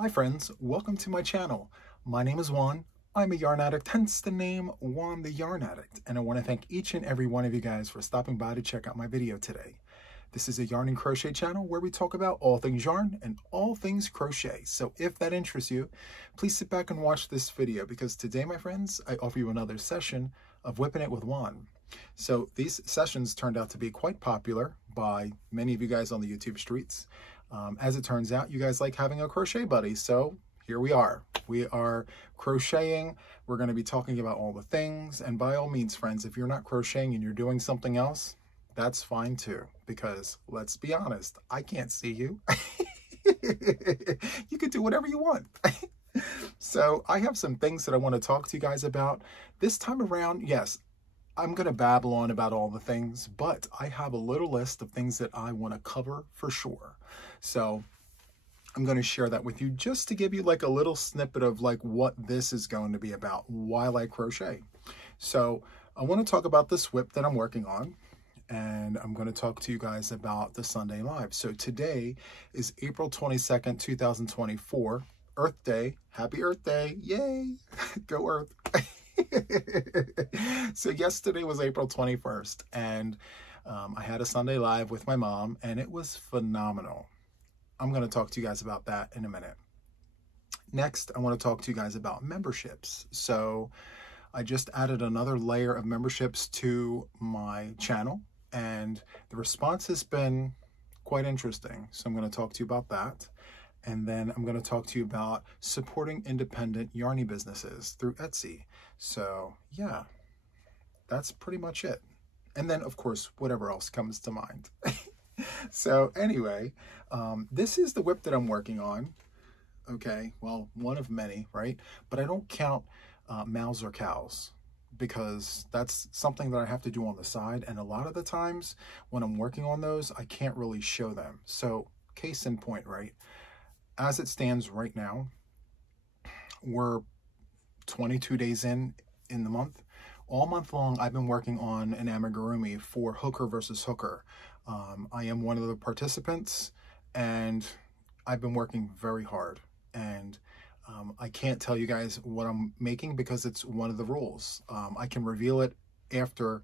Hi friends, welcome to my channel. My name is Juan. I'm a yarn addict, hence the name Juan the Yarn Addict, and I want to thank each and every one of you guys for stopping by to check out my video today. This is a yarn and crochet channel where we talk about all things yarn and all things crochet. So if that interests you, please sit back and watch this video because today, my friends, I offer you another session of WIPn It with Juan. So these sessions turned out to be quite popular by many of you guys on the YouTube streets. As it turns out, you guys like having a crochet buddy, so here we are. We are crocheting. We're going to be talking about all the things, and by all means, friends, if you're not crocheting and you're doing something else, that's fine too, because let's be honest, I can't see you. You can do whatever you want. So I have some things that I want to talk to you guys about. This time around, yes, I'm going to babble on about all the things, but I have a little list of things that I want to cover for sure. So I'm going to share that with you just to give you like a little snippet of like what this is going to be about while I crochet. So I want to talk about this WIP that I'm working on, and I'm going to talk to you guys about the Sunday Live. So today is April 22nd, 2024, Earth Day. Happy Earth Day. Yay. Go Earth. So yesterday was April 21st, and I had a Sunday Live with my mom, and it was phenomenal. I'm going to talk to you guys about that in a minute. Next, I want to talk to you guys about memberships. So I just added another layer of memberships to my channel, and the response has been quite interesting. So I'm going to talk to you about that. And then I'm going to talk to you about supporting independent yarny businesses through Etsy. So yeah, that's pretty much it. And then of course, whatever else comes to mind. So anyway, this is the WIP that I'm working on. Okay, well, one of many, right? But I don't count mouths or cows because that's something that I have to do on the side. And a lot of the times when I'm working on those, I can't really show them. So case in point, right? As it stands right now, we're 22 days in the month. All month long, I've been working on an amigurumi for hooker versus hooker. I am one of the participants, and I've been working very hard. And I can't tell you guys what I'm making because it's one of the rules. I can reveal it after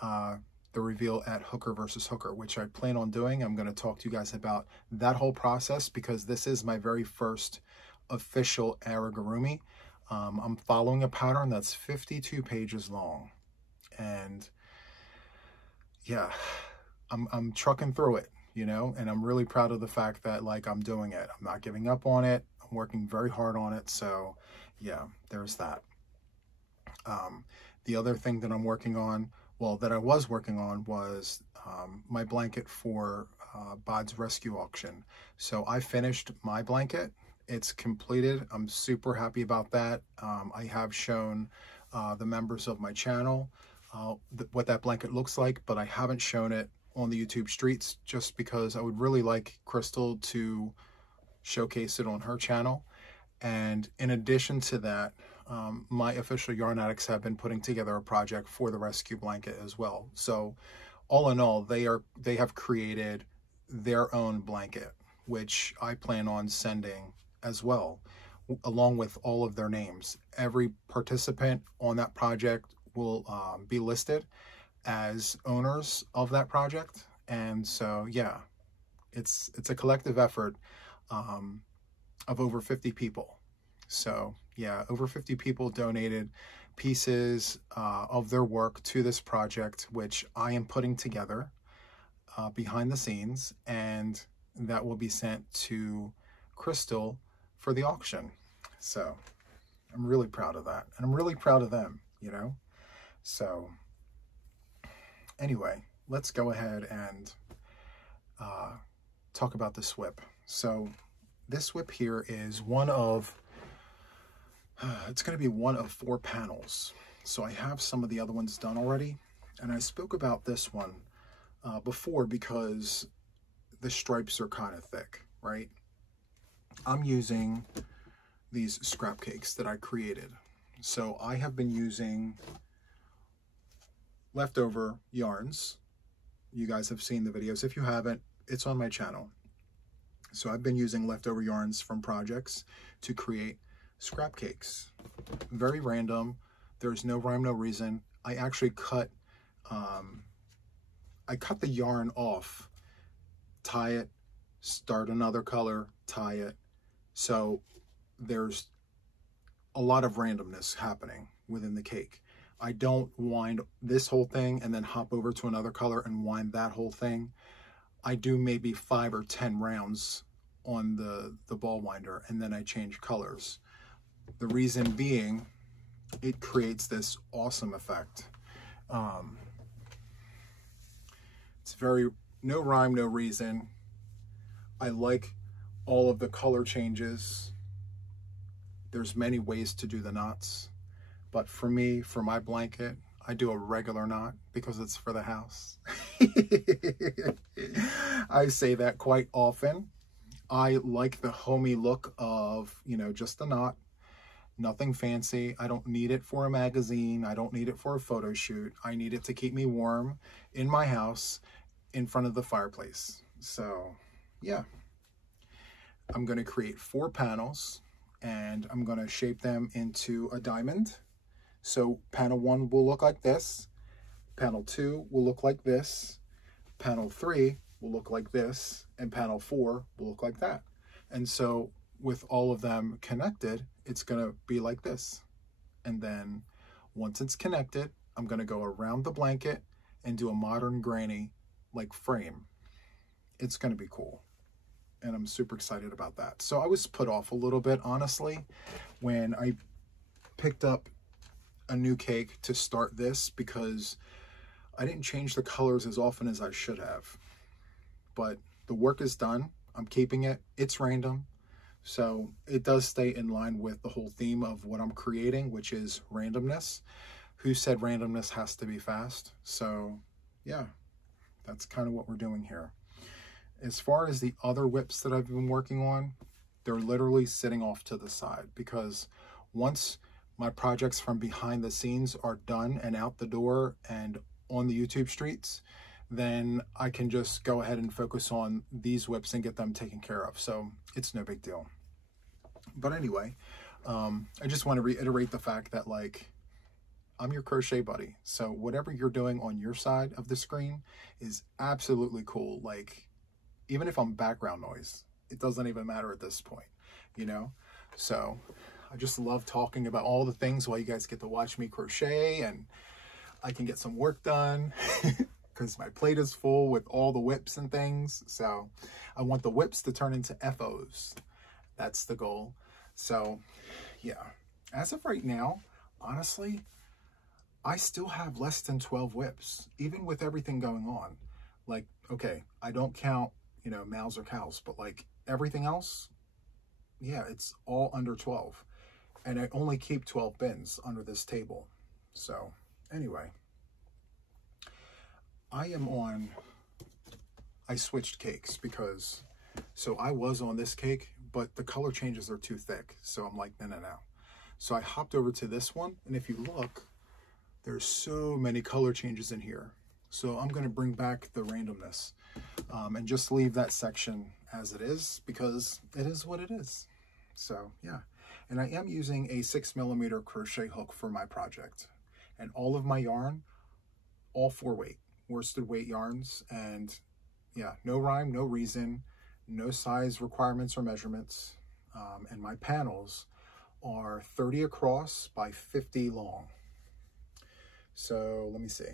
the reveal at hooker versus hooker, which I plan on doing. I'm going to talk to you guys about that whole process because this is my very first official amigurumi. I'm following a pattern that's 52 pages long, and yeah, I'm trucking through it, you know, and I'm really proud of the fact that like I'm doing it. I'm not giving up on it. I'm working very hard on it. So yeah, there's that. The other thing that I'm working on, well, that I was working on was my blanket for Bod's rescue auction. So I finished my blanket. It's completed. I'm super happy about that. I have shown the members of my channel what that blanket looks like, but I haven't shown it on the YouTube streets just because I would really like Crystal to showcase it on her channel. And in addition to that, my official yarn addicts have been putting together a project for the rescue blanket as well. So all in all, they have created their own blanket, which I plan on sending as well, along with all of their names. Every participant on that project will be listed as owners of that project. And so yeah, it's a collective effort of over 50 people. So yeah, over 50 people donated pieces of their work to this project, which I am putting together behind the scenes, and that will be sent to Crystal for the auction. So I'm really proud of that, and I'm really proud of them, you know. So anyway, let's go ahead and talk about this WIP. So this WIP here is one of it's going to be one of 4 panels. So I have some of the other ones done already, and I spoke about this one before because the stripes are kind of thick, right? I'm using these scrap cakes that I created. So I have been using leftover yarns. You guys have seen the videos. If you haven't, it's on my channel. So I've been using leftover yarns from projects to create scrap cakes. Very random. There's no rhyme, no reason. I actually cut the yarn off, tie it, start another color, tie it. So there's a lot of randomness happening within the cake. I don't wind this whole thing and then hop over to another color and wind that whole thing. I do maybe 5 or 10 rounds on the ball winder, and then I change colors. The reason being, it creates this awesome effect. It's very, no rhyme, no reason. I like all of the color changes. There's many ways to do the knots, but for me, for my blanket, I do a regular knot because it's for the house. I say that quite often. I like the homey look of, you know, just a knot, nothing fancy. I don't need it for a magazine. I don't need it for a photo shoot. I need it to keep me warm in my house in front of the fireplace. So yeah, I'm going to create 4 panels and I'm going to shape them into a diamond. So panel 1 will look like this, panel 2 will look like this, panel 3 will look like this, and panel 4 will look like that. And so with all of them connected, it's going to be like this. And then once it's connected, I'm going to go around the blanket and do a modern granny like frame. It's going to be cool. And I'm super excited about that. So I was put off a little bit, honestly, when I picked up a new cake to start this, because I didn't change the colors as often as I should have. But the work is done. I'm keeping it. It's random. So it does stay in line with the whole theme of what I'm creating, which is randomness. Who said randomness has to be fast? So yeah, that's kind of what we're doing here. As far as the other WIPs that I've been working on, they're literally sitting off to the side, because once my projects from behind the scenes are done and out the door and on the YouTube streets, then I can just go ahead and focus on these WIPs and get them taken care of. So it's no big deal. But anyway, I just want to reiterate the fact that, like, I'm your crochet buddy. So whatever you're doing on your side of the screen is absolutely cool. Like, even if I'm background noise, it doesn't even matter at this point, you know? So I just love talking about all the things while you guys get to watch me crochet, and I can get some work done because my plate is full with all the WIPs and things. So I want the WIPs to turn into FOs. That's the goal. So yeah, as of right now, honestly, I still have less than 12 WIPs, even with everything going on. Like, okay, I don't count, you know, males or cows, but like everything else, yeah, it's all under 12. And I only keep 12 bins under this table. So anyway, I switched cakes because, so I was on this cake, but the color changes are too thick. So I'm like, no. So I hopped over to this one. And if you look, there's so many color changes in here. So I'm going to bring back the randomness and just leave that section as it is, because it is what it is. So yeah, and I am using a 6mm crochet hook for my project, and all of my yarn, all 4-weight worsted weight yarns. And yeah, no rhyme, no reason, no size requirements or measurements. And my panels are 30 across by 50 long. So let me see.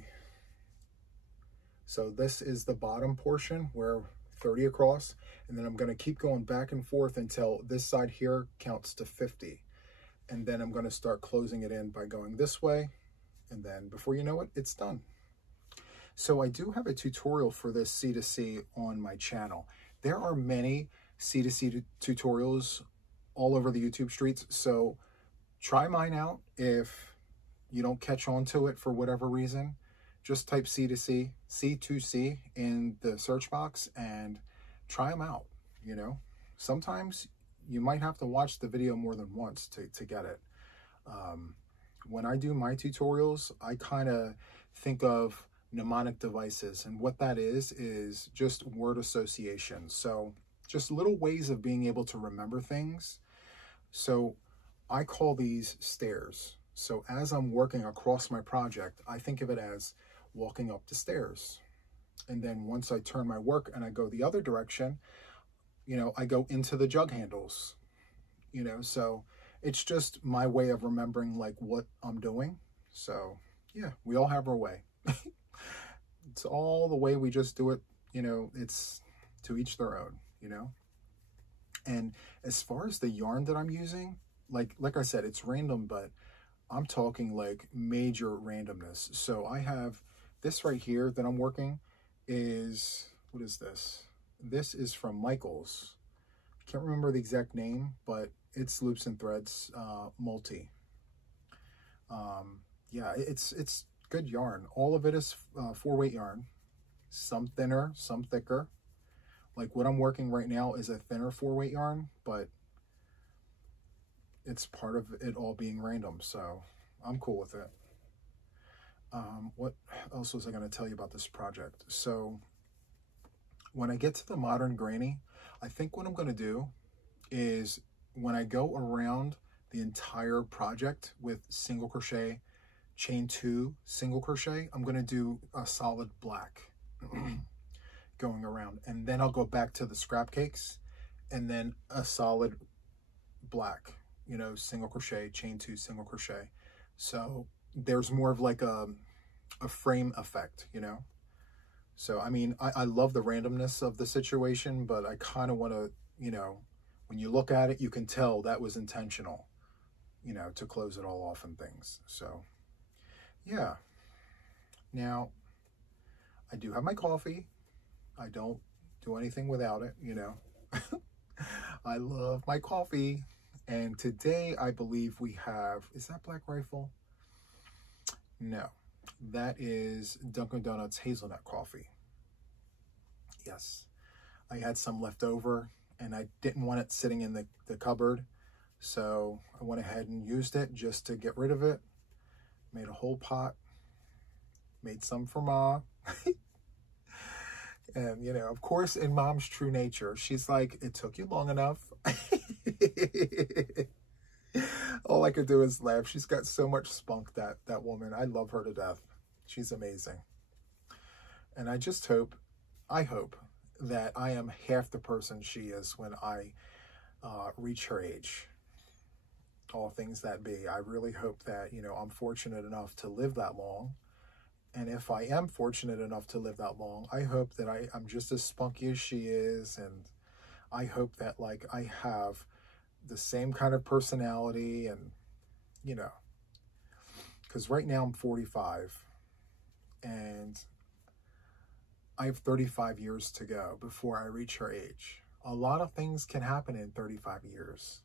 So this is the bottom portion where 30 across, and then I'm going to keep going back and forth until this side here counts to 50. And then I'm going to start closing it in by going this way. And then before you know it, it's done. So I do have a tutorial for this C2C on my channel. There are many C2C tutorials all over the YouTube streets. So try mine out. If you don't catch on to it for whatever reason, just type C2C in the search box and try them out. You know, sometimes you might have to watch the video more than once to get it. When I do my tutorials, I kind of think of mnemonic devices, and what that is just word association. So just little ways of being able to remember things. So I call these stairs. So as I'm working across my project, I think of it as walking up the stairs. And then once I turn my work and I go the other direction, you know, I go into the jug handles, you know, so it's just my way of remembering like what I'm doing. So yeah, we all have our way. It's all the way we just do it, you know, it's to each their own, you know. And as far as the yarn that I'm using, like I said, it's random, but I'm talking like major randomness. So I have this right here that I'm working is, what is this? This is from Michael's. I can't remember the exact name, but it's Loops and Threads multi. Yeah, it's good yarn. All of it is 4-weight yarn, some thinner, some thicker. Like what I'm working right now is a thinner 4-weight yarn, but it's part of it all being random, so I'm cool with it. What else was I going to tell you about this project? So when I get to the modern granny, I think what I'm going to do is when I go around the entire project with single crochet, chain 2, single crochet, I'm going to do a solid black going around, and then I'll go back to the scrap cakes and then a solid black, you know, single crochet, chain 2, single crochet. So there's more of like a frame effect, you know. So I mean, I love the randomness of the situation, but I kind of want to, you know, when you look at it, you can tell that was intentional, you know, to close it all off and things. So yeah. Now I do have my coffee. I don't do anything without it, you know. I love my coffee. And today I believe we have, is that Black Rifle? No, that is Dunkin' Donuts hazelnut coffee. Yes, I had some left over and I didn't want it sitting in the cupboard. So I went ahead and used it just to get rid of it. Made a whole pot, made some for Ma. And, you know, of course, in Mom's true nature, she's like, it took you long enough. All I could do is laugh. She's got so much spunk, that woman. I love her to death. She's amazing. And I just hope, I hope that I am half the person she is when I reach her age. All things that be. I really hope that, you know, I'm fortunate enough to live that long. And if I am fortunate enough to live that long, I hope that I'm just as spunky as she is. And I hope that, like, I have the same kind of personality and, you know, because right now I'm 45 and I have 35 years to go before I reach her age. A lot of things can happen in 35 years.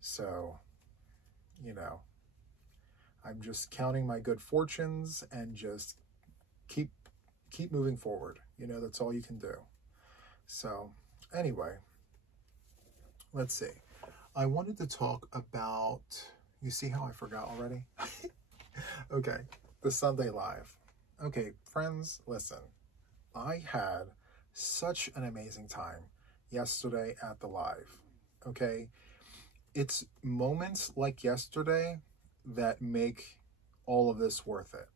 So, you know, I'm just counting my good fortunes and just keep moving forward. You know, that's all you can do. So anyway, let's see. I wanted to talk about, you see how I forgot already? Okay, the Sunday Live. Okay, friends, listen. I had such an amazing time yesterday at the live. Okay, it's moments like yesterday that make all of this worth it.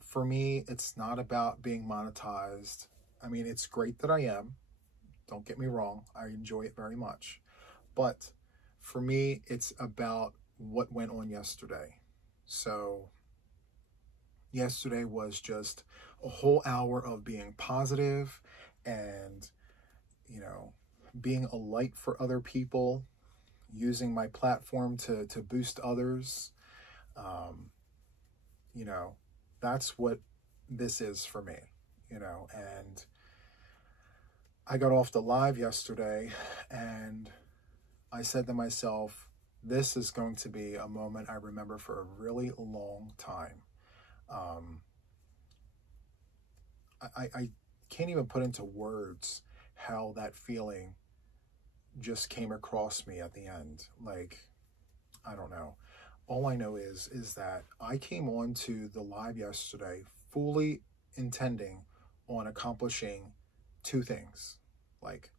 For me, it's not about being monetized. I mean, it's great that I am. Don't get me wrong. I enjoy it very much. But for me, it's about what went on yesterday. So yesterday was just a whole hour of being positive and, you know, being a light for other people, using my platform to boost others. You know, that's what this is for me, you know. And I got off the live yesterday and I said to myself, this is going to be a moment I remember for a really long time. I can't even put into words how that feeling just came across me at the end. Like, I don't know. All I know is that I came on to the live yesterday fully intending on accomplishing two things. Like,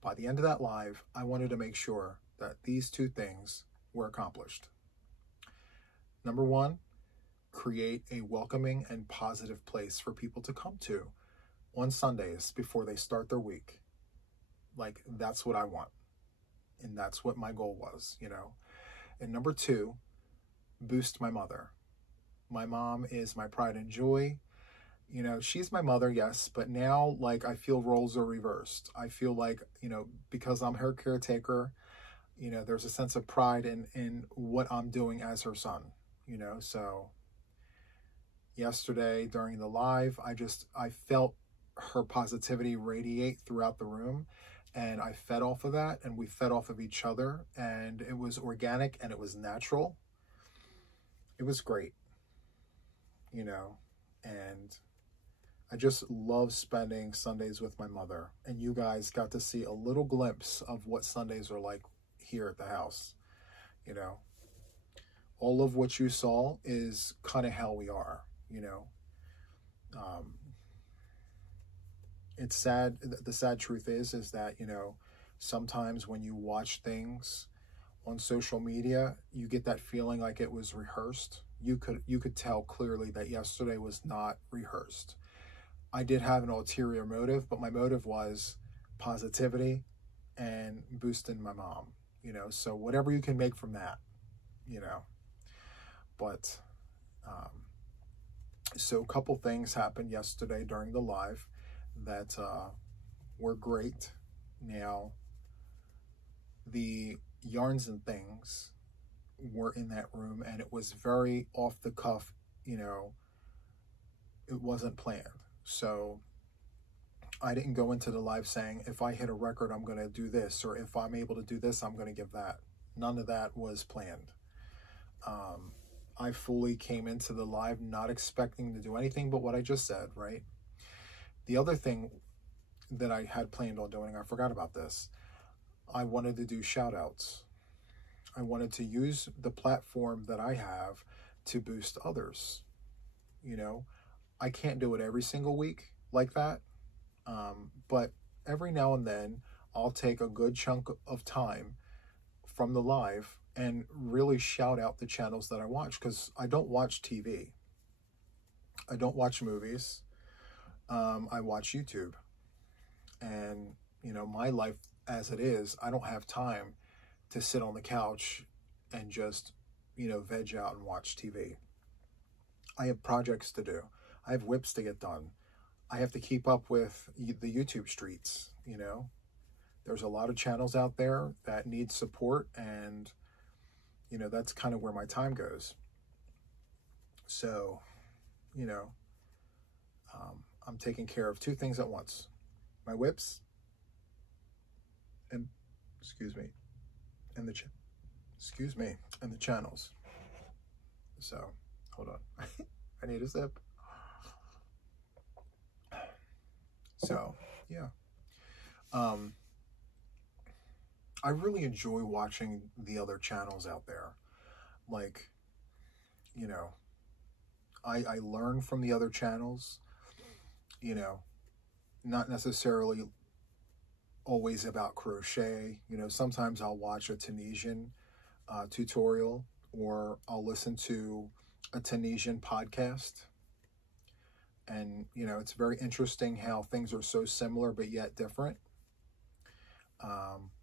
By the end of that live, I wanted to make sure that these two things were accomplished. Number one, create a welcoming and positive place for people to come to on Sundays before they start their week. Like, that's what I want. And that's what my goal was, you know. And number two, boost my mother. My mom is my pride and joy. You know, she's my mother, yes, but now, like, I feel roles are reversed. I feel like, you know, because I'm her caretaker, you know, there's a sense of pride in what I'm doing as her son, you know. So yesterday during the live, I felt her positivity radiate throughout the room, and I fed off of that, and we fed off of each other, and it was organic and it was natural. It was great, you know, and I just love spending Sundays with my mother, and you guys got to see a little glimpse of what Sundays are like here at the house. You know, all of what you saw is kind of how we are, you know. It's sad. The sad truth is that, you know, sometimes when you watch things on social media, you get that feeling like it was rehearsed. You could tell clearly that yesterday was not rehearsed. I did have an ulterior motive, but my motive was positivity and boosting my mom, you know, so whatever you can make from that, you know. But so a couple things happened yesterday during the live that were great. Now, the yarns and things were in that room, and it was very off the cuff, you know. It wasn't planned. So I didn't go into the live saying, if I hit a record, I'm going to do this, or if I'm able to do this, I'm going to give that. None of that was planned. I fully came into the live not expecting to do anything but what I just said, right? The other thing that I had planned on doing, I forgot about this. I wanted to do shout outs. I wanted to use the platform that I have to boost others, you know. I can't do it every single week like that, but every now and then I'll take a good chunk of time from the live and really shout out the channels that I watch, because I don't watch TV. I don't watch movies. I watch YouTube. And, you know, my life as it is, I don't have time to sit on the couch and just, you know, veg out and watch TV. I have projects to do. I have WIPs to get done. I have to keep up with the YouTube streets, you know. There's a lot of channels out there that need support, and, you know, that's kind of where my time goes. So, you know, I'm taking care of two things at once. My WIPs and, and the channels. So, hold on. I need a sip. So, yeah. I really enjoy watching the other channels out there. Like, you know, I learn from the other channels, you know, not necessarily always about crochet. You know, sometimes I'll watch a Tunisian tutorial, or I'll listen to a Tunisian podcast. And, you know, it's very interesting how things are so similar but yet different.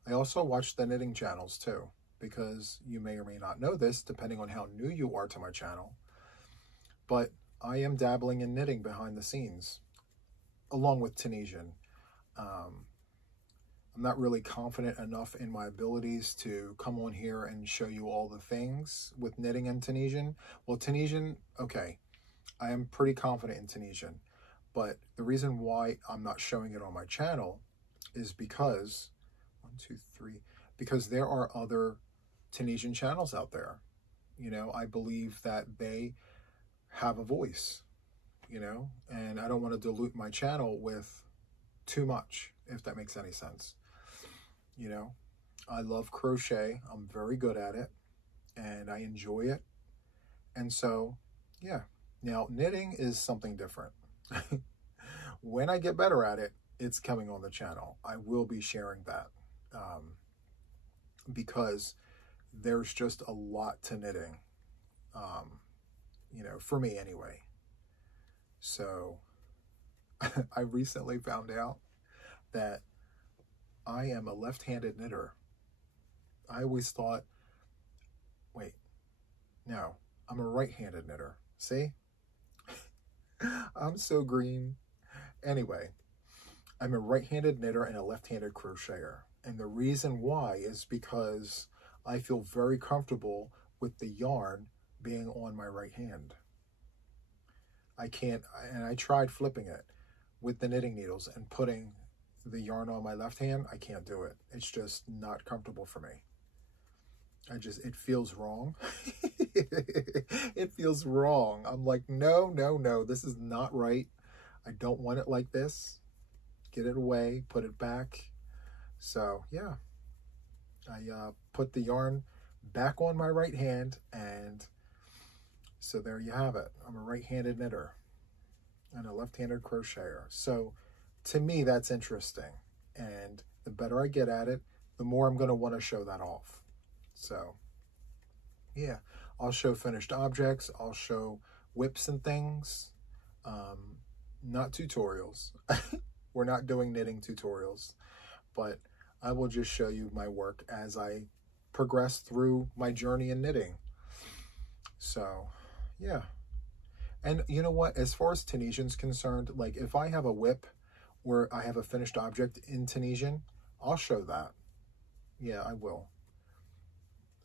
I also watch the knitting channels too, because you may or may not know this, depending on how new you are to my channel. But I am dabbling in knitting behind the scenes, along with Tunisian. I'm not really confident enough in my abilities to come on here and show you all the things with knitting and Tunisian. Well, Tunisian, okay, I am pretty confident in Tunisian, but the reason why I'm not showing it on my channel is because, because there are other Tunisian channels out there. You know, I believe that they have a voice, you know, and I don't want to dilute my channel with too much, if that makes any sense. You know, I love crochet. I'm very good at it, and I enjoy it. And so, yeah. Now, knitting is something different. When I get better at it, it's coming on the channel. I will be sharing that because there's just a lot to knitting, you know, for me anyway. So I recently found out that I am a left-handed knitter. I always thought, wait, no, I'm a right-handed knitter. See? I'm so green. Anyway, I'm a right-handed knitter and a left-handed crocheter. And the reason why is because I feel very comfortable with the yarn being on my right hand. I can't, and I tried flipping it with the knitting needles and putting the yarn on my left hand. I can't do it. It's just not comfortable for me. It feels wrong. It feels wrong. I'm like, no, no, no, this is not right. I don't want it like this. Get it away, put it back. So yeah, I put the yarn back on my right hand, and so there you have it. I'm a right-handed knitter and a left-handed crocheter. So to me, that's interesting. And the better I get at it, the more I'm going to want to show that off. So yeah, I'll show finished objects. I'll show whips and things. Not tutorials. We're not doing knitting tutorials, but I will just show you my work as I progress through my journey in knitting. So yeah. And you know what, as far as Tunisian's concerned, like if I have a whip where I have a finished object in Tunisian, I'll show that. Yeah, I will.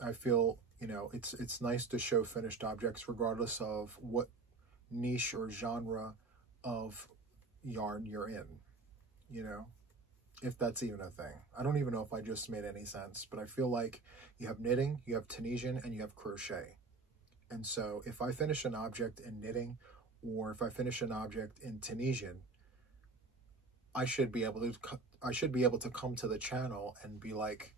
I feel, you know, it's nice to show finished objects regardless of what niche or genre of yarn you're in, you know, if that's even a thing. I don't even know if I just made any sense, but I feel like you have knitting, you have Tunisian, and you have crochet. And so if I finish an object in knitting, or if I finish an object in Tunisian, I should be able to come to the channel and be like,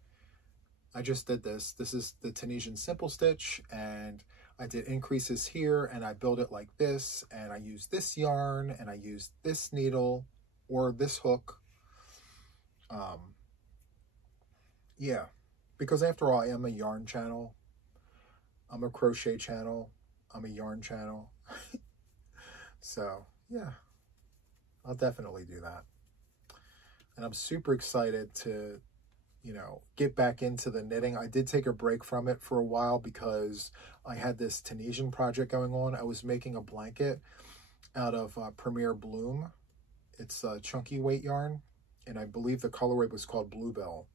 I just did this. This is the Tunisian simple stitch, and I did increases here, and I built it like this, and I used this yarn, and I used this needle or this hook. Yeah, because after all, I am a yarn channel. I'm a crochet channel. I'm a yarn channel. So yeah, I'll definitely do that. And I'm super excited to, you know, get back into the knitting. I did take a break from it for a while because I had this Tunisian project going on. I was making a blanket out of Premier Bloom. It's a chunky weight yarn, and I believe the colorway was called Bluebell.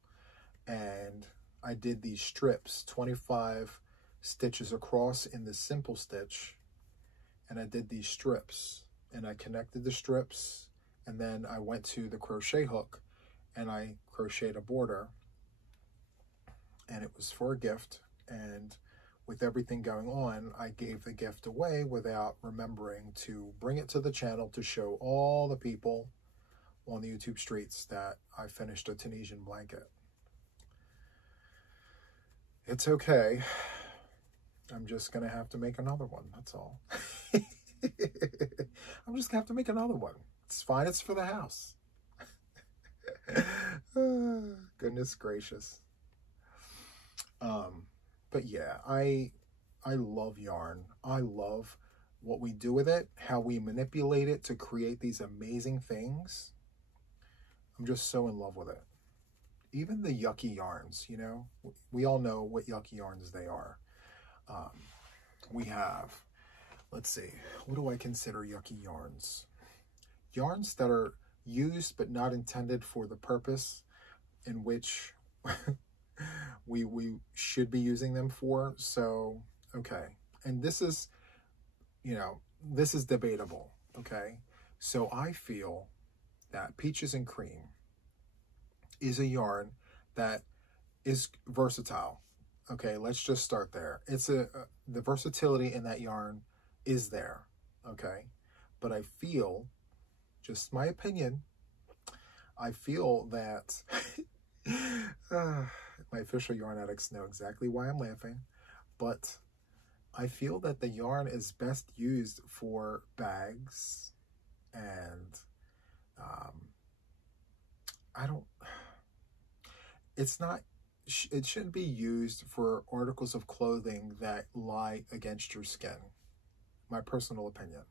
And I did these strips, 25 stitches across in the simple stitch, and I did these strips, and I connected the strips, and then I went to the crochet hook and I crocheted a border, and it was for a gift. And with everything going on, I gave the gift away without remembering to bring it to the channel to show all the people on the YouTube streets that I finished a Tunisian blanket. It's okay. I'm just going to have to make another one. That's all. I'm just going to have to make another one. It's fine. It's for the house. Goodness gracious. But yeah, I love yarn. I love what we do with it, how we manipulate it to create these amazing things. I'm just so in love with it. Even the yucky yarns, you know, we all know what yucky yarns they are. We have, let's see, what do I consider yucky yarns? Yarns that are used but not intended for the purpose in which we should be using them for. So, okay. And this is, you know, this is debatable, okay? So I feel that Peaches and Cream is a yarn that is versatile. Okay, let's just start there. It's the versatility in that yarn is there, okay? But I feel, just my opinion, I feel that my official yarn addicts know exactly why I'm laughing, but I feel that the yarn is best used for bags and it's not, it shouldn't be used for articles of clothing that lie against your skin. My personal opinion.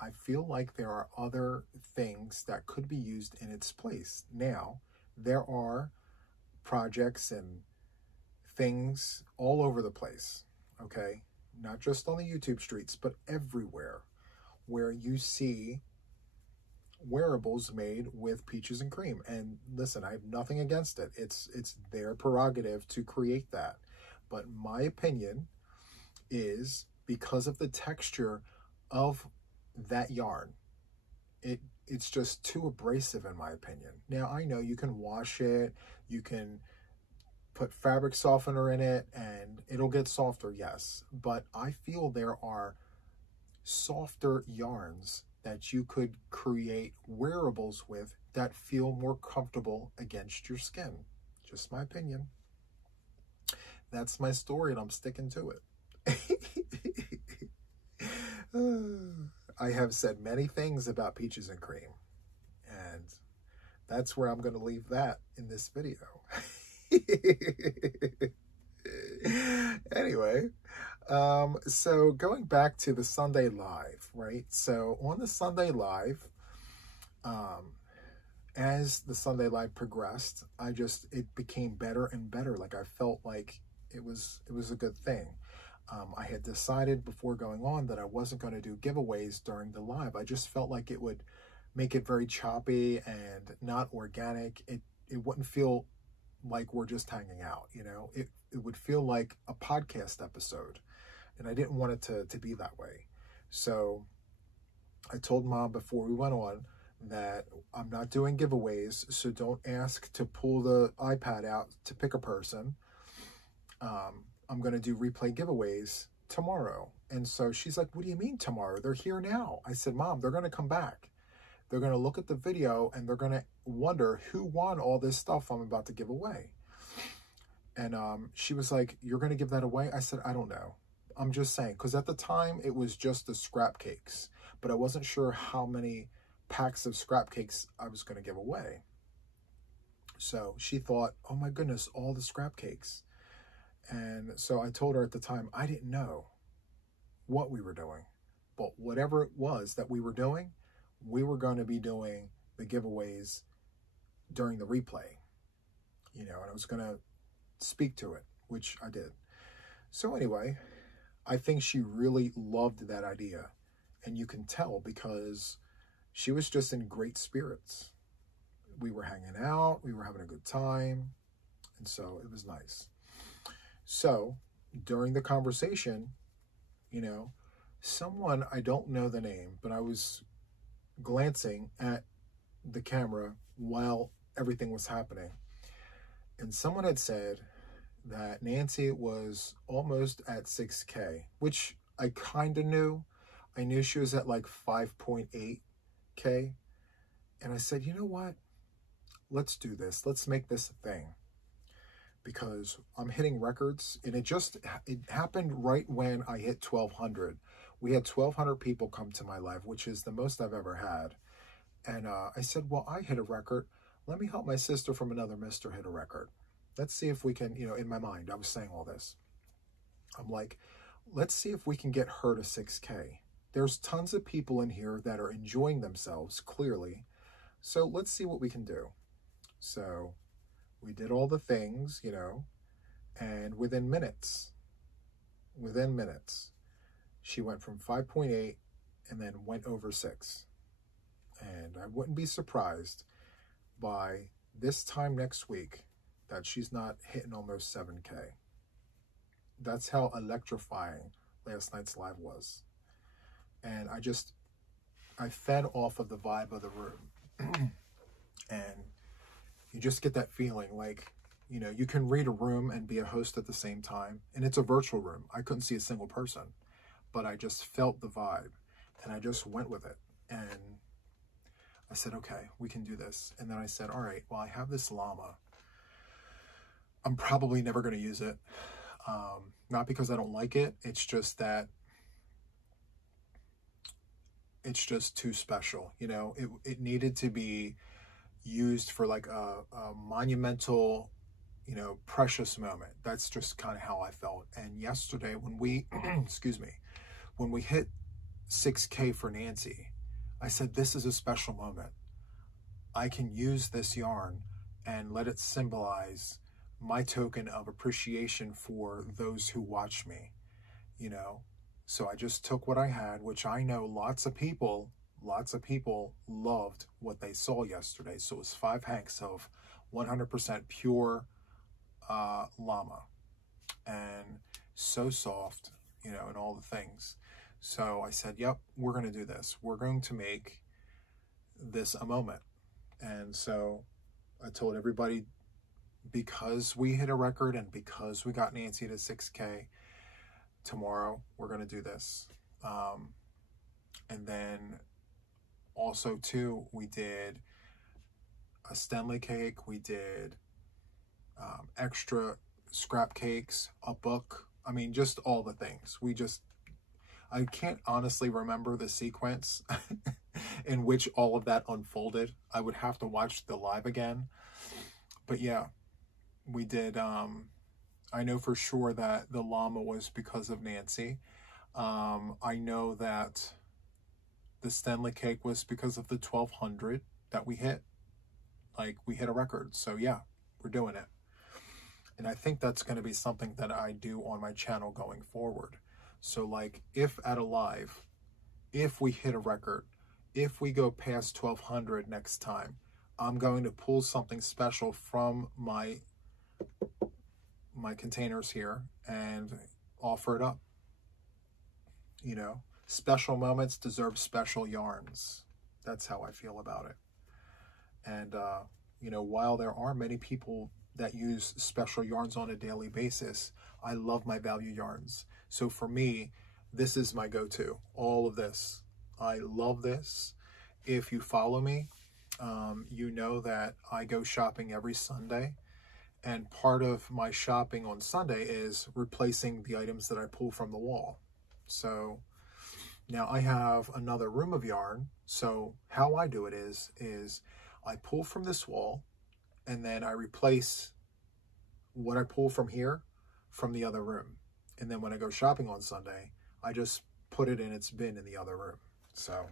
I feel like there are other things that could be used in its place. Now, there are projects and things all over the place, okay? Not just on the YouTube streets, but everywhere, where you see wearables made with peaches and cream. And listen, I have nothing against it. It's their prerogative to create that. But my opinion is, because of the texture of that yarn, it's just too abrasive in my opinion. Now, I know you can wash it, you can put fabric softener in it, and it'll get softer, yes. But I feel there are softer yarns that you could create wearables with that feel more comfortable against your skin. Just my opinion. That's my story, and I'm sticking to it. I have said many things about peaches and cream, and that's where I'm going to leave that in this video. Anyway, so going back to the Sunday Live, right? So on the Sunday Live, as the Sunday Live progressed, it became better and better. Like, I felt like it was a good thing. I had decided before going on that I wasn't going to do giveaways during the live. I just felt like it would make it very choppy and not organic. It wouldn't feel like we're just hanging out, you know? It would feel like a podcast episode, and I didn't want it to be that way. So I told Mom before we went on that I'm not doing giveaways, so don't ask to pull the iPad out to pick a person. I'm going to do replay giveaways tomorrow. And so she's like, what do you mean tomorrow? They're here now. I said, Mom, they're going to come back. They're going to look at the video and they're going to wonder who won all this stuff I'm about to give away. And she was like, you're going to give that away? I said, I don't know. I'm just saying, because at the time it was just the scrap cakes, but I wasn't sure how many packs of scrap cakes I was going to give away. So she thought, oh my goodness, all the scrap cakes. And so I told her at the time, I didn't know what we were doing, but whatever it was that we were doing, we were going to be doing the giveaways during the replay, you know, and I was going to speak to it, which I did. So anyway, I think she really loved that idea, and you can tell because she was just in great spirits. We were hanging out, we were having a good time, and so it was nice. So during the conversation, you know, someone, I don't know the name, but I was glancing at the camera while everything was happening, and someone had said that Nancy was almost at 6K, which I kind of knew. I knew she was at like 5.8K, and I said, you know what? Let's do this. Let's make this a thing, because I'm hitting records, and it happened right when I hit 1,200. We had 1,200 people come to my live, which is the most I've ever had. And I said, well, I hit a record. Let me help my sister from another mister hit a record. Let's see if we can, you know, in my mind, I was saying all this. I'm like, let's see if we can get her to 6K. There's tons of people in here that are enjoying themselves, clearly. So let's see what we can do. So we did all the things, you know, and within minutes, she went from 5.8 and then went over 6. And I wouldn't be surprised by this time next week that she's not hitting almost 7K. That's how electrifying last night's live was. And I fed off of the vibe of the room. And you just get that feeling like, you know, you can read a room and be a host at the same time. And it's a virtual room. I couldn't see a single person, but I just felt the vibe and I just went with it. And I said, okay, we can do this. And then I said, all right, well, I have this llama. I'm probably never going to use it. Not because I don't like it. It's just that it's just too special. You know, it needed to be used for like a monumental, you know, precious moment. That's just kind of how I felt. And yesterday when we, excuse me, when we hit 6K for Nancy, I said, this is a special moment. I can use this yarn and let it symbolize my token of appreciation for those who watch me, you know. So I just took what I had, which I know lots of people loved what they saw yesterday. So it was 5 hanks of 100% pure llama, and so soft, you know, and all the things. So I said, yep, we're going to do this. We're going to make this a moment. And so I told everybody, because we hit a record and because we got Nancy to 6K, tomorrow we're going to do this. And then also too, we did a Stanley cake. We did extra scrap cakes, a book. I mean, just all the things. I can't honestly remember the sequence in which all of that unfolded. I would have to watch the live again. But yeah, we did. I know for sure that the llama was because of Nancy. I know that the Stanley cake was because of the 1200 that we hit. Like, we hit a record. So yeah, we're doing it. And I think that's going to be something that I do on my channel going forward. So like, if at a live, if we hit a record, if we go past 1200 next time, I'm going to pull something special from my containers here and offer it up. You know, special moments deserve special yarns. That's how I feel about it. And, you know, while there are many people that use special yarns on a daily basis, I love my value yarns. So for me, this is my go-to, all of this. I love this. If you follow me, you know that I go shopping every Sunday. And part of my shopping on Sunday is replacing the items that I pull from the wall. So now I have another room of yarn. So how I do it is I pull from this wall, and then I replace what I pull from here from the other room. And then when I go shopping on Sunday, I just put it in its bin in the other room. So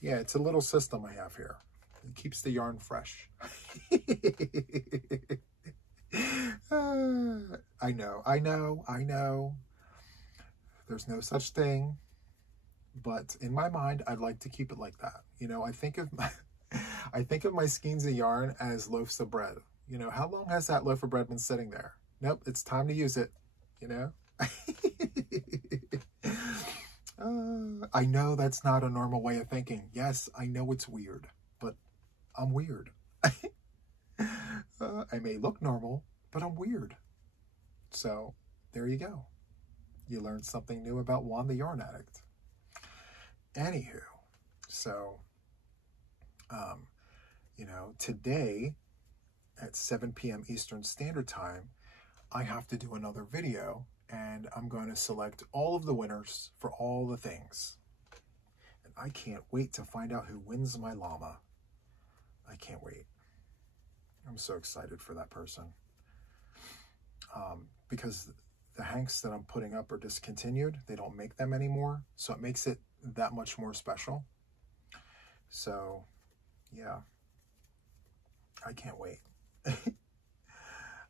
yeah, it's a little system I have here. It keeps the yarn fresh. I know. There's no such thing. But in my mind, I'd like to keep it like that. You know, I think of my skeins of yarn as loaves of bread. You know, how long has that loaf of bread been sitting there? Nope, it's time to use it, you know? I know that's not a normal way of thinking. Yes, I know it's weird, but I'm weird. I may look normal, but I'm weird. So there you go. You learned something new about Juan the Yarn Addict. Anywho, so, you know, today at 7 p.m. Eastern Standard Time, I have to do another video, and I'm going to select all of the winners for all the things. And I can't wait to find out who wins my llama. I can't wait. I'm so excited for that person. Because the hanks that I'm putting up are discontinued. They don't make them anymore. So it makes it that much more special. So, yeah. I can't wait.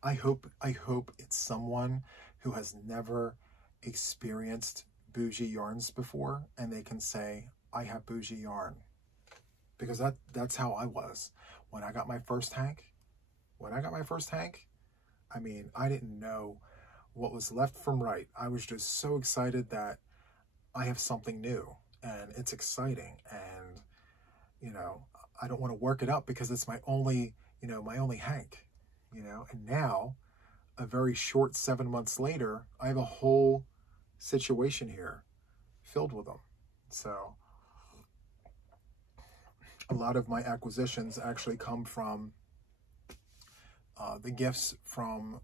I hope it's someone who has never experienced bougie yarns before, and they can say, I have bougie yarn. Because that's how I was. When I got my first hank, I mean, I didn't know what was left from right. I was just so excited that I have something new, and it's exciting, and, you know, I don't want to work it up because it's my only hank, you know. And now, a very short 7 months later, I have a whole situation here filled with them. So a lot of my acquisitions actually come from the gifts from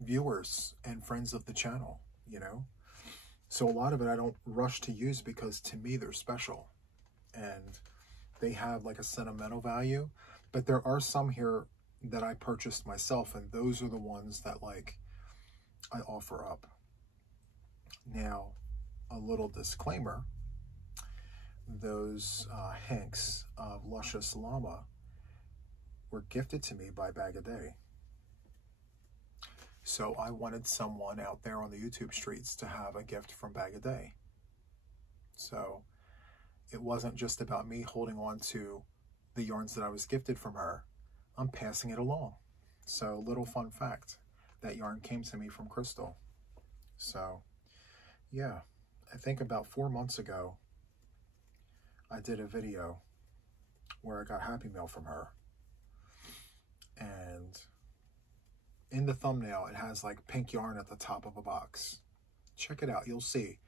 viewers and friends of the channel, you know. So a lot of it I don't rush to use because to me they're special and they have like a sentimental value. But there are some here that I purchased myself, and those are the ones that like I offer up. Now, a little disclaimer, those hanks of Luscious Llama were gifted to me by Bag a Day. So I wanted someone out there on the YouTube streets to have a gift from Bag a Day. So it wasn't just about me holding on to the yarns that I was gifted from her. I'm passing it along. So little fun fact, that yarn came to me from Crystal. So yeah, I think about 4 months ago, I did a video where I got Happy Mail from her. And in the thumbnail, it has like pink yarn at the top of a box. Check it out, you'll see.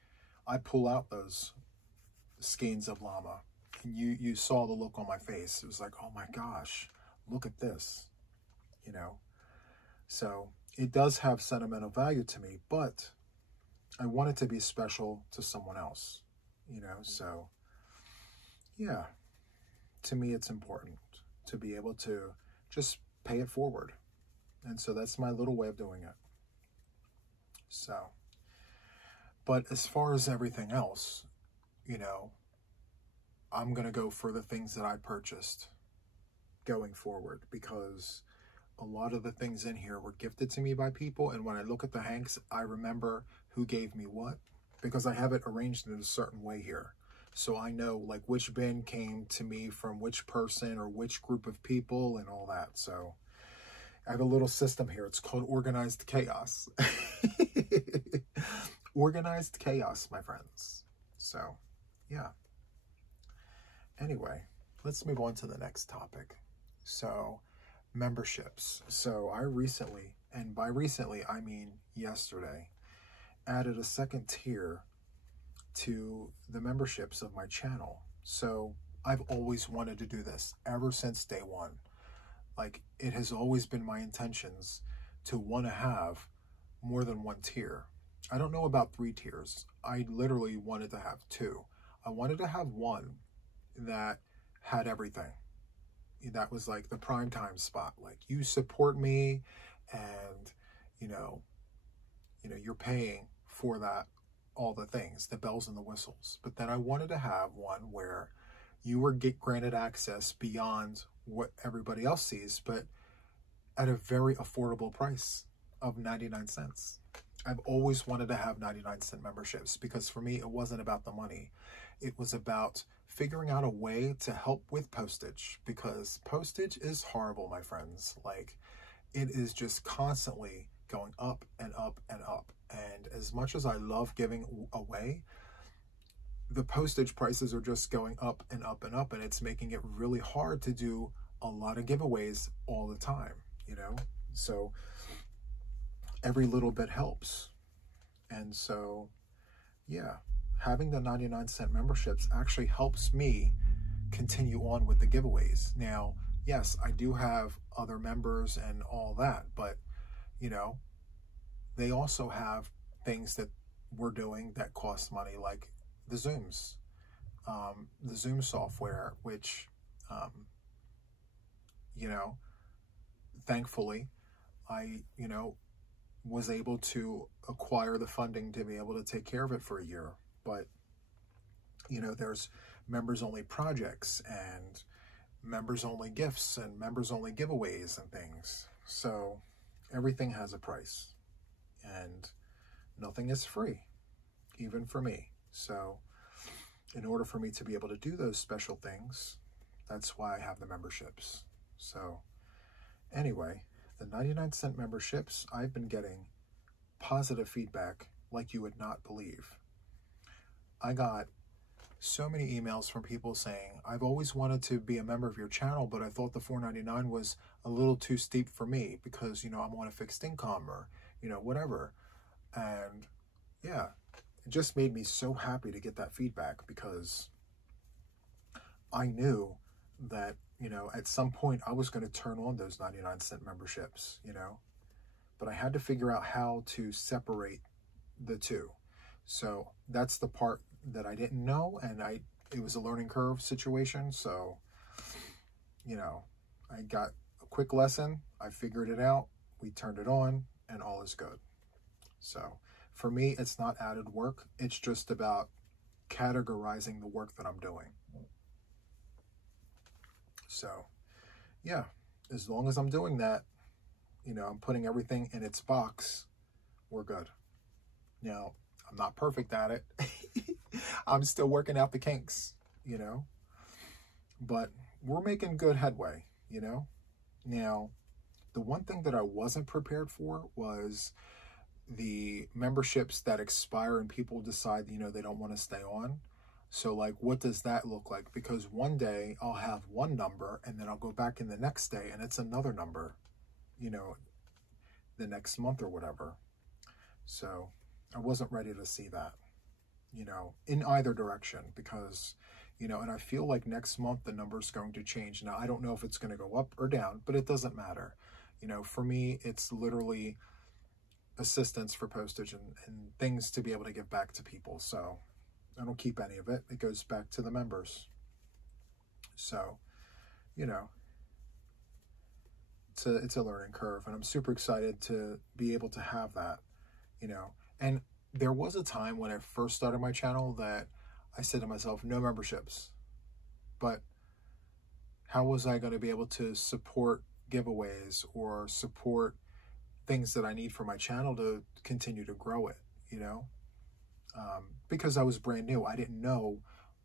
I pull out those skeins of llama, and you saw the look on my face. It was like, oh my gosh, look at this, you know. So it does have sentimental value to me, but I want it to be special to someone else, you know. So yeah, to me it's important to be able to just pay it forward. And so that's my little way of doing it. So, but as far as everything else, you know, I'm going to go for the things that I purchased going forward, because a lot of the things in here were gifted to me by people. And when I look at the hanks, I remember who gave me what, because I have it arranged in a certain way here. So I know like which bin came to me from which person or which group of people and all that. So I have a little system here. It's called Organized Chaos. Organized Chaos, my friends. So, yeah. Anyway, let's move on to the next topic. So, memberships. So, I recently, and by recently, I mean yesterday, added a second tier to the memberships of my channel. So, I've always wanted to do this ever since day one. Like, it has always been my intentions to want to have more than one tier. I don't know about 3 tiers. I literally wanted to have 2. I wanted to have one that had everything. That was like the prime time spot. Like, you support me, and you know, you're paying for that, all the things, the bells and the whistles. But then I wanted to have one where you were granted access beyond what everybody else sees, but at a very affordable price of 99 cents. I've always wanted to have 99-cent memberships, because for me, it wasn't about the money. It was about figuring out a way to help with postage, because postage is horrible, my friends. Like, it is just constantly going up and up and up. And as much as I love giving away, the postage prices are just going up and up and up, and it's making it really hard to do a lot of giveaways all the time, you know? So every little bit helps. And so, yeah, having the 99-cent memberships actually helps me continue on with the giveaways. Now, yes, I do have other members and all that, but, you know, they also have things that we're doing that cost money, like the Zooms, the Zoom software, which, you know, thankfully, I, you know, was able to acquire the funding to be able to take care of it for a year. But, you know, there's members-only projects and members-only gifts and members-only giveaways and things. So everything has a price, and nothing is free, even for me. So in order for me to be able to do those special things, that's why I have the memberships. So anyway, the 99-cent memberships, I've been getting positive feedback like you would not believe. I got so many emails from people saying, I've always wanted to be a member of your channel, but I thought the $4.99 was a little too steep for me because, you know, I'm on a fixed income or, you know, whatever. And yeah, it just made me so happy to get that feedback, because I knew that, you know, at some point I was going to turn on those 99-cent memberships, you know, but I had to figure out how to separate the two. So that's the part that I didn't know, and it was a learning curve situation. So, you know, I got a quick lesson. I figured it out. We turned it on and all is good. So for me, it's not added work. It's just about categorizing the work that I'm doing. So yeah, as long as I'm doing that, you know, I'm putting everything in its box, we're good. Now, I'm not perfect at it. I'm still working out the kinks, you know, but we're making good headway, you know. Now, the one thing that I wasn't prepared for was the memberships that expire and people decide, you know, they don't want to stay on. So like, what does that look like? Because one day I'll have one number and then I'll go back in the next day and it's another number, you know, the next month or whatever. So I wasn't ready to see that, you know, in either direction, because, you know, and I feel like next month the number's going to change. Now, I don't know if it's going to go up or down, but it doesn't matter. You know, for me, it's literally assistance for postage and things to be able to give back to people. So I don't keep any of it. It goes back to the members. So, you know, it's a learning curve, and I'm super excited to be able to have that, you know. And there was a time when I first started my channel that I said to myself, no memberships. But how was I going to be able to support giveaways or support things that I need for my channel to continue to grow it, you know? Because I was brand new. I didn't know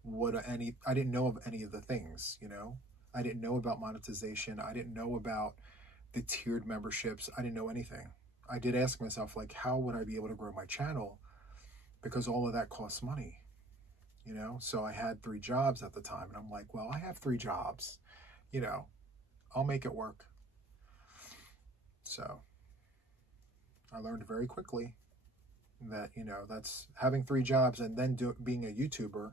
I didn't know of any of the things, you know? I didn't know about monetization. I didn't know about the tiered memberships. I didn't know anything. I did ask myself, like, how would I be able to grow my channel? Because all of that costs money, you know? So I had 3 jobs at the time, and I'm like, well, I have 3 jobs, you know, I'll make it work. So I learned very quickly that, you know, that's having 3 jobs and then being a YouTuber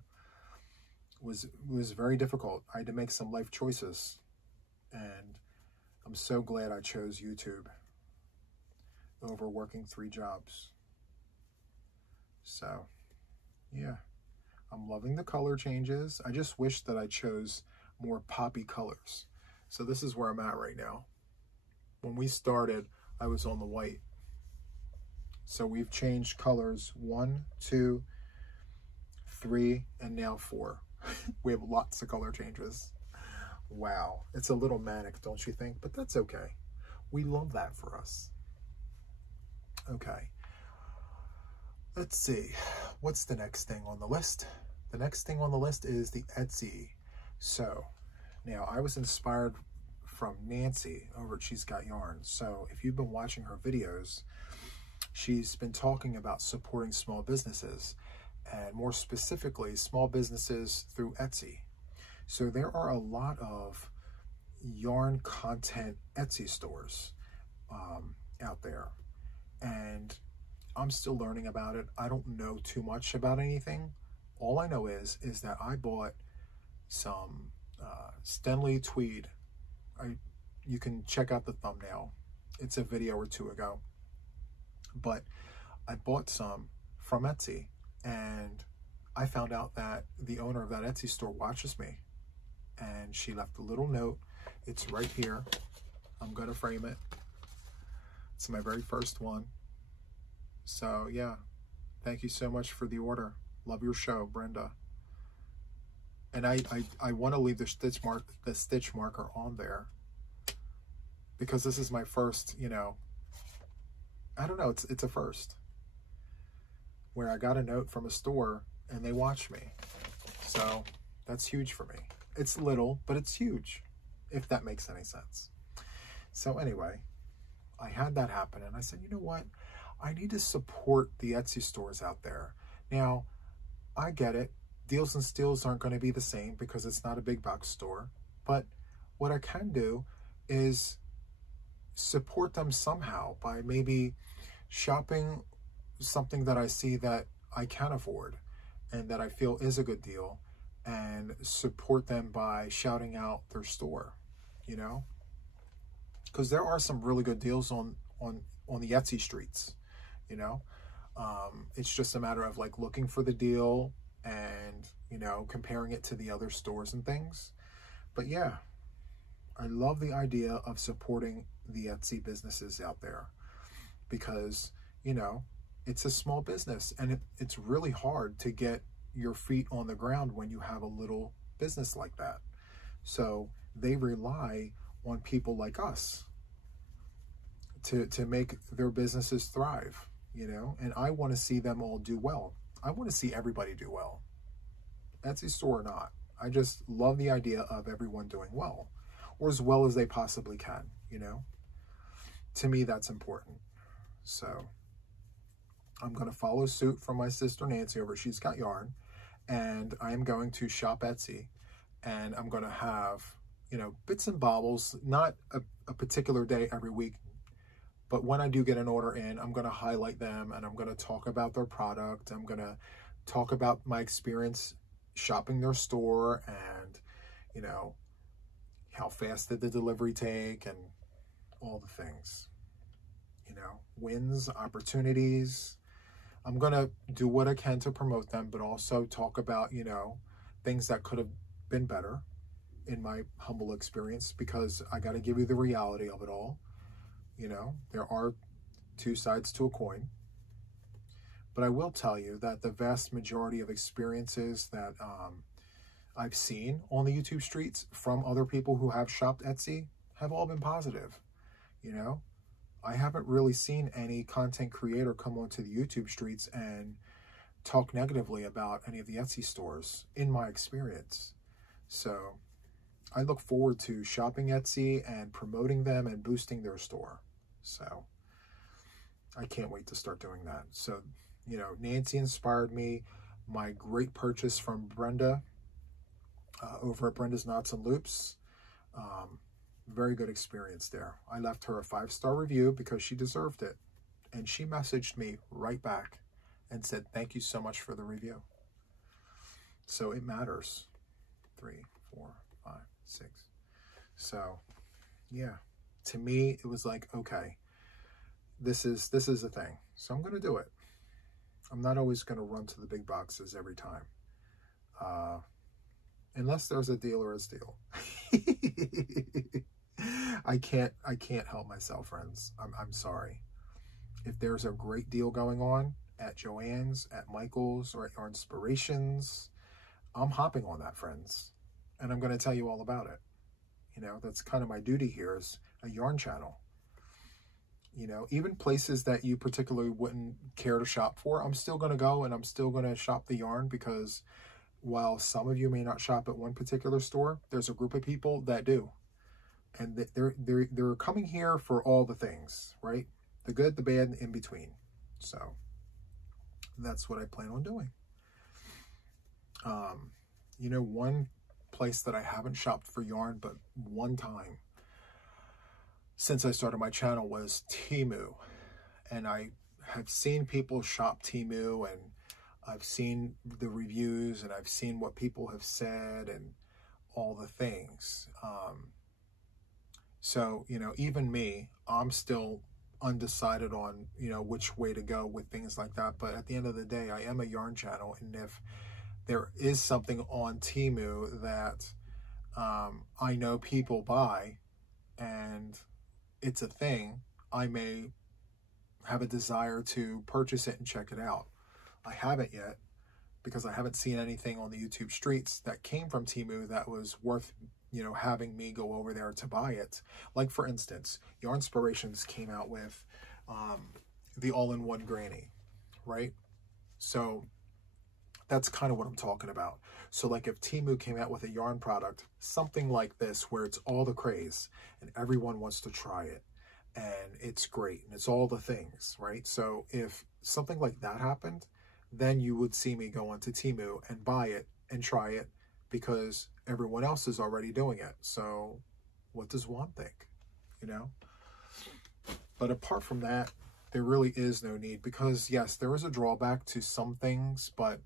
was very difficult. I had to make some life choices, and I'm so glad I chose YouTube over working 3 jobs. So yeah, I'm loving the color changes. I just wish that I chose more poppy colors. So this is where I'm at right now. When we started, I was on the white. So we've changed colors 1, 2, 3, and now 4. We have lots of color changes. Wow, it's a little manic, don't you think? But that's okay. We love that for us. Okay, let's see. What's the next thing on the list? The next thing on the list is the Etsy. So now I was inspired from Nancy over at She's Got Yarn. So if you've been watching her videos, she's been talking about supporting small businesses, and more specifically, small businesses through Etsy. So there are a lot of yarn content Etsy stores out there, and I'm still learning about it. I don't know too much about anything. All I know is that I bought some Stenley tweed. You can check out the thumbnail. It's a video or 2 ago. But I bought some from Etsy, and I found out that the owner of that Etsy store watches me, and she left a little note. It's right here. I'm gonna frame it. It's my very first one. So yeah, thank you so much for the order. Love your show, Brenda. And I want to leave the stitch marker on there, because this is my first, you know, I don't know, it's a first, where I got a note from a store and they watched me. So that's huge for me. It's little, but it's huge, if that makes any sense. So anyway, I had that happen, and I said, you know what? I need to support the Etsy stores out there. Now, I get it. Deals and steals aren't going to be the same because it's not a big box store. But what I can do is support them somehow by maybe shopping something that I see that I can afford and that I feel is a good deal, and support them by shouting out their store, you know? Because there are some really good deals on the Etsy streets, you know? It's just a matter of like looking for the deal and, you know, comparing it to the other stores and things. But yeah, I love the idea of supporting the Etsy businesses out there because, you know, it's a small business and it's really hard to get your feet on the ground when you have a little business like that. So they rely on people like us to make their businesses thrive, you know, and I want to see them all do well. I want to see everybody do well, Etsy store or not. I just love the idea of everyone doing well, or as well as they possibly can, you know. To me, that's important. So I'm going to follow suit from my sister Nancy over at She's Got Yarn, and I am going to shop Etsy, and I'm going to have, you know, bits and bobbles, not a particular day every week, but when I do get an order in, I'm going to highlight them and I'm going to talk about their product. I'm going to talk about my experience shopping their store and, you know, how fast did the delivery take and all the things, you know, wins, opportunities. I'm going to do what I can to promote them, but also talk about, you know, things that could have been better in my humble experience, because I got to give you the reality of it all. You know, there are two sides to a coin, but I will tell you that the vast majority of experiences that I've seen on the YouTube streets from other people who have shopped Etsy have all been positive. You know, I haven't really seen any content creator come onto the YouTube streets and talk negatively about any of the Etsy stores in my experience. So I look forward to shopping Etsy and promoting them and boosting their store. So I can't wait to start doing that. So, you know, Nancy inspired me. My great purchase from Brenda over at Brenda's Knots and Loops. Very good experience there. I left her a 5-star review because she deserved it. And she messaged me right back and said, thank you so much for the review. So it matters. 3, 4, 5, 6. So, yeah. To me, it was like, okay, this is a thing. So I'm going to do it. I'm not always going to run to the big boxes every time. Unless there's a deal or a steal. I can't help myself, friends. I'm sorry. If there's a great deal going on at Joann's, at Michael's, or at Yarnspirations, I'm hopping on that, friends. And I'm going to tell you all about it. You know, that's kind of my duty here as a yarn channel. You know, even places that you particularly wouldn't care to shop for, I'm still going to go and I'm still going to shop the yarn, because while some of you may not shop at one particular store, there's a group of people that do. And they're coming here for all the things, right? The good, the bad, and in between. So that's what I plan on doing. You know, one place that I haven't shopped for yarn but one time since I started my channel was Temu. And I have seen people shop Temu, and I've seen the reviews, and I've seen what people have said and all the things. So, you know, even me, I'm still undecided on, you know, which way to go with things like that. But at the end of the day, I am a yarn channel. And if there is something on Temu that I know people buy and it's a thing, I may have a desire to purchase it and check it out. I haven't yet, because I haven't seen anything on the YouTube streets that came from Temu that was worth, you know, having me go over there to buy it. Like, for instance, Yarnspirations came out with the all-in-one granny, right? So that's kind of what I'm talking about. So like if Temu came out with a yarn product, something like this, where it's all the craze and everyone wants to try it and it's great and it's all the things, right? So if something like that happened, then you would see me go onto Temu and buy it and try it, because everyone else is already doing it. So what does Juan think, you know? But apart from that, there really is no need, because yes, there is a drawback to some things, but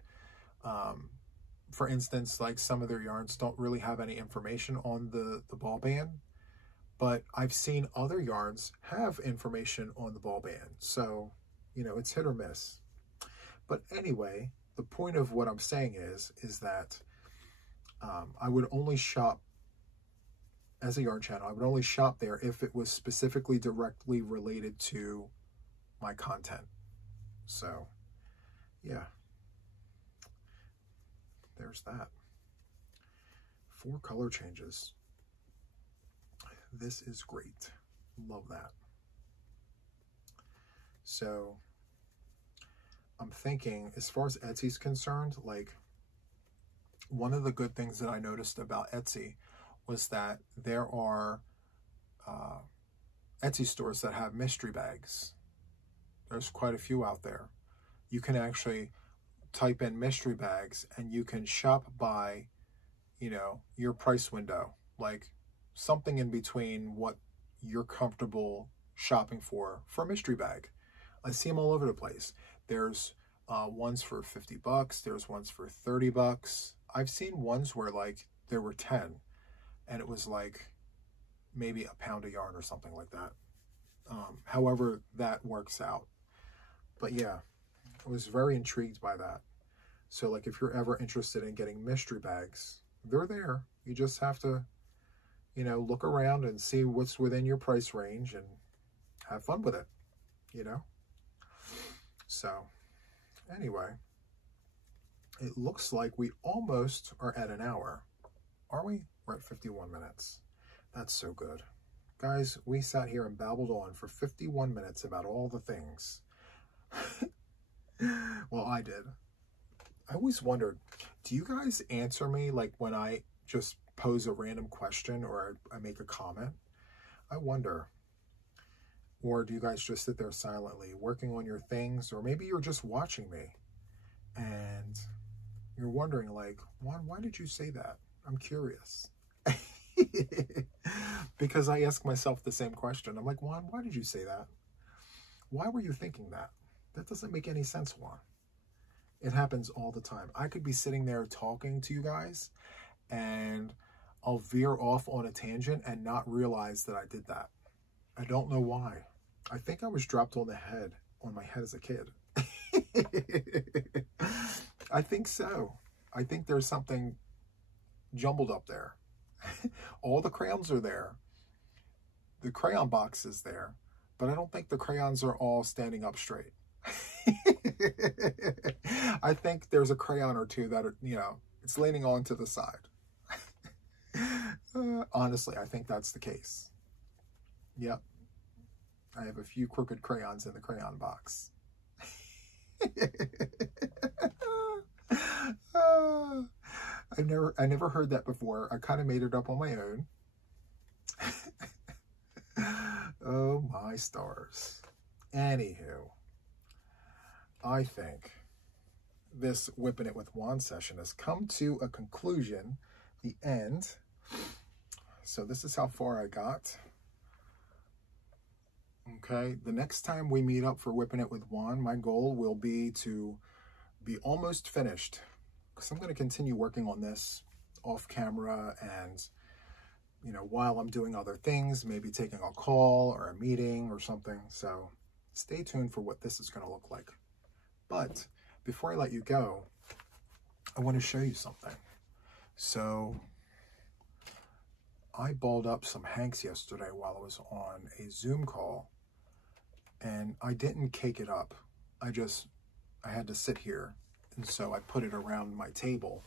for instance, like some of their yarns don't really have any information on the ball band, but I've seen other yarns have information on the ball band. So, you know, it's hit or miss. But anyway, the point of what I'm saying is that I would only shop as a yarn channel. I would only shop there if it was specifically directly related to my content. So yeah, there's that. 4 color changes. This is great. Love that. So I'm thinking, as far as Etsy's concerned, like, one of the good things that I noticed about Etsy was that there are Etsy stores that have mystery bags. There's quite a few out there. You can actually type in mystery bags and you can shop by, you know, your price window, like something in between what you're comfortable shopping for a mystery bag. I see them all over the place. There's ones for $50. There's ones for $30. I've seen ones where like there were 10 and it was like maybe a pound of yarn or something like that. However that works out. But yeah, I was very intrigued by that. So like, if you're ever interested in getting mystery bags, they're there. You just have to, you know, look around and see what's within your price range and have fun with it, you know? So anyway, it looks like we almost are at an hour. Are we? We're at 51 minutes. That's so good. Guys, we sat here and babbled on for 51 minutes about all the things. Well, I did. I always wondered, do you guys answer me like when I just pose a random question or I make a comment? I wonder. Or do you guys just sit there silently working on your things? Or maybe you're just watching me and you're wondering like, Juan, why did you say that? I'm curious. Because I ask myself the same question. I'm like, Juan, why did you say that? Why were you thinking that? That doesn't make any sense, Juan. It happens all the time. I could be sitting there talking to you guys and I'll veer off on a tangent and not realize that I did that. I don't know why. I think I was dropped on my head as a kid. I think so. I think there's something jumbled up there. All the crayons are there. The crayon box is there, but I don't think the crayons are all standing up straight. I think there's a crayon or two that are, you know, it's leaning on to the side. Honestly, I think that's the case. Yep. I have a few crooked crayons in the crayon box. I never heard that before. I kind of made it up on my own. Oh my stars. Anywho, I think this Whipping It with Juan session has come to a conclusion, the end. So this is how far I got. Okay, the next time we meet up for Whipping It with Juan, my goal will be to be almost finished, because I'm going to continue working on this off camera and, you know, while I'm doing other things, maybe taking a call or a meeting or something. So stay tuned for what this is going to look like. But before I let you go, I want to show you something. So I balled up some hanks yesterday while I was on a Zoom call, and I didn't cake it up. I had to sit here, and so I put it around my table,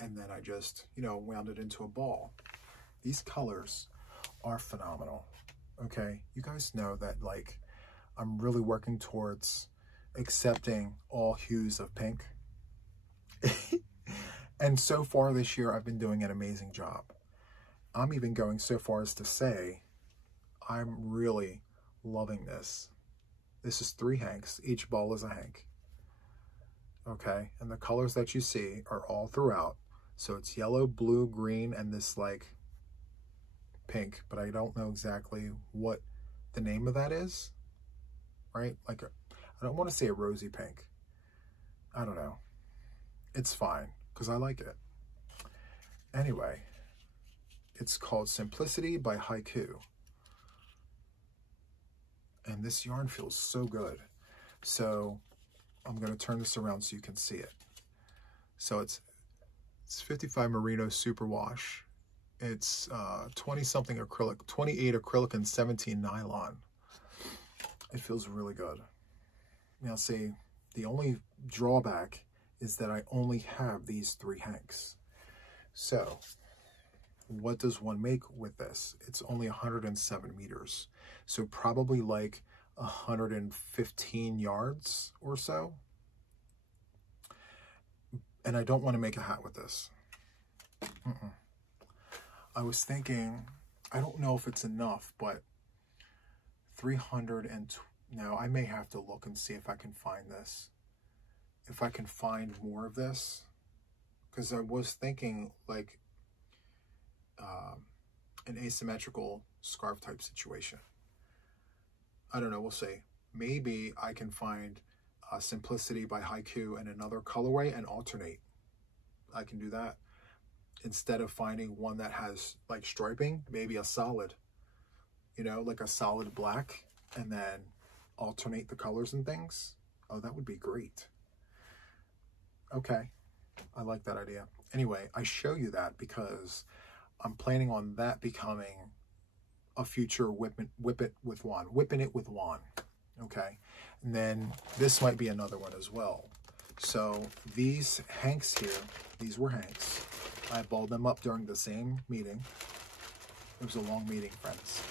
and then I just, you know, wound it into a ball. These colors are phenomenal. Okay, you guys know that, like, I'm really working towards accepting all hues of pink. And so far this year, I've been doing an amazing job. I'm even going so far as to say, I'm really loving this. This is 3 hanks. Each ball is a hank. Okay, and the colors that you see are all throughout. So it's yellow, blue, green, and this like pink, but I don't know exactly what the name of that is, right? Like, I don't want to say a rosy pink. I don't know. It's fine, because I like it. Anyway, it's called Simplicity by Haiku. And this yarn feels so good. So I'm going to turn this around so you can see it. So it's 55 Merino Superwash. It's 20-something acrylic, 28 acrylic and 17 nylon. It feels really good. Now see, the only drawback is that I only have these 3 hanks. So what does one make with this? It's only 107 meters. So probably like 115 yards or so. And I don't want to make a hat with this. I was thinking, I don't know if it's enough, but 300 and now I may have to look and see if I can find this. If I can find more of this, because I was thinking like an asymmetrical scarf type situation. I don't know, we'll see. Maybe I can find Simplicity by Haiku in another colorway and alternate. I can do that. Instead of finding one that has like striping, maybe a solid, you know, like a solid black, and then alternate the colors and things. Oh, that would be great. Okay, I like that idea. Anyway, I show you that because I'm planning on that becoming a future WIPn it with Juan. Okay, and then this might be another one as well. So these hanks here, these were hanks. I balled them up during the same meeting. It was a long meeting, friends.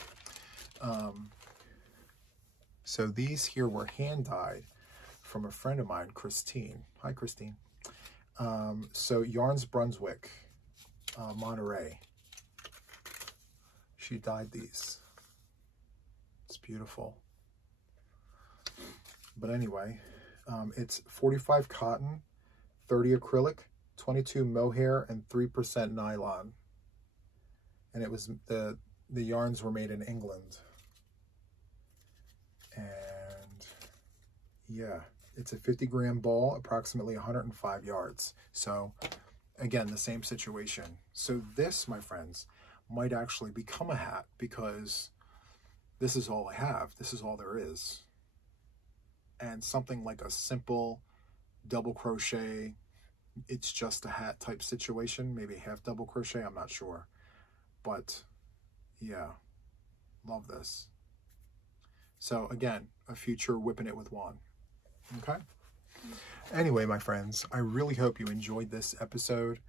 So these here were hand dyed from a friend of mine, Christine. Hi, Christine. So Yarns Brunswick, Monterey. She dyed these. It's beautiful. But anyway, it's 45 cotton, 30 acrylic, 22 mohair, and 3% nylon. And it was the yarns were made in England. And yeah, it's a 50-gram ball, approximately 105 yards. So again, the same situation. So this, my friends, might actually become a hat because this is all I have. This is all there is. And something like a simple double crochet, it's just a hat type situation, maybe half double crochet, I'm not sure. But yeah, love this. So again, a future WIPn it with Juan. Okay? Anyway, my friends, I really hope you enjoyed this episode,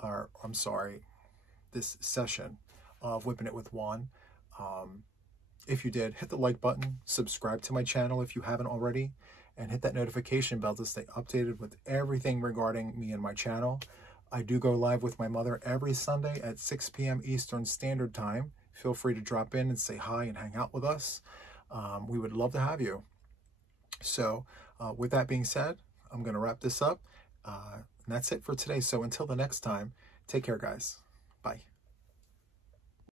or I'm sorry, this session of WIPn it with Juan. If you did, hit the like button, subscribe to my channel if you haven't already, and hit that notification bell to stay updated with everything regarding me and my channel. I do go live with my mother every Sunday at 6 p.m. Eastern Standard Time. Feel free to drop in and say hi and hang out with us. We would love to have you. So with that being said, I'm going to wrap this up. And that's it for today. So until the next time, take care, guys. Bye.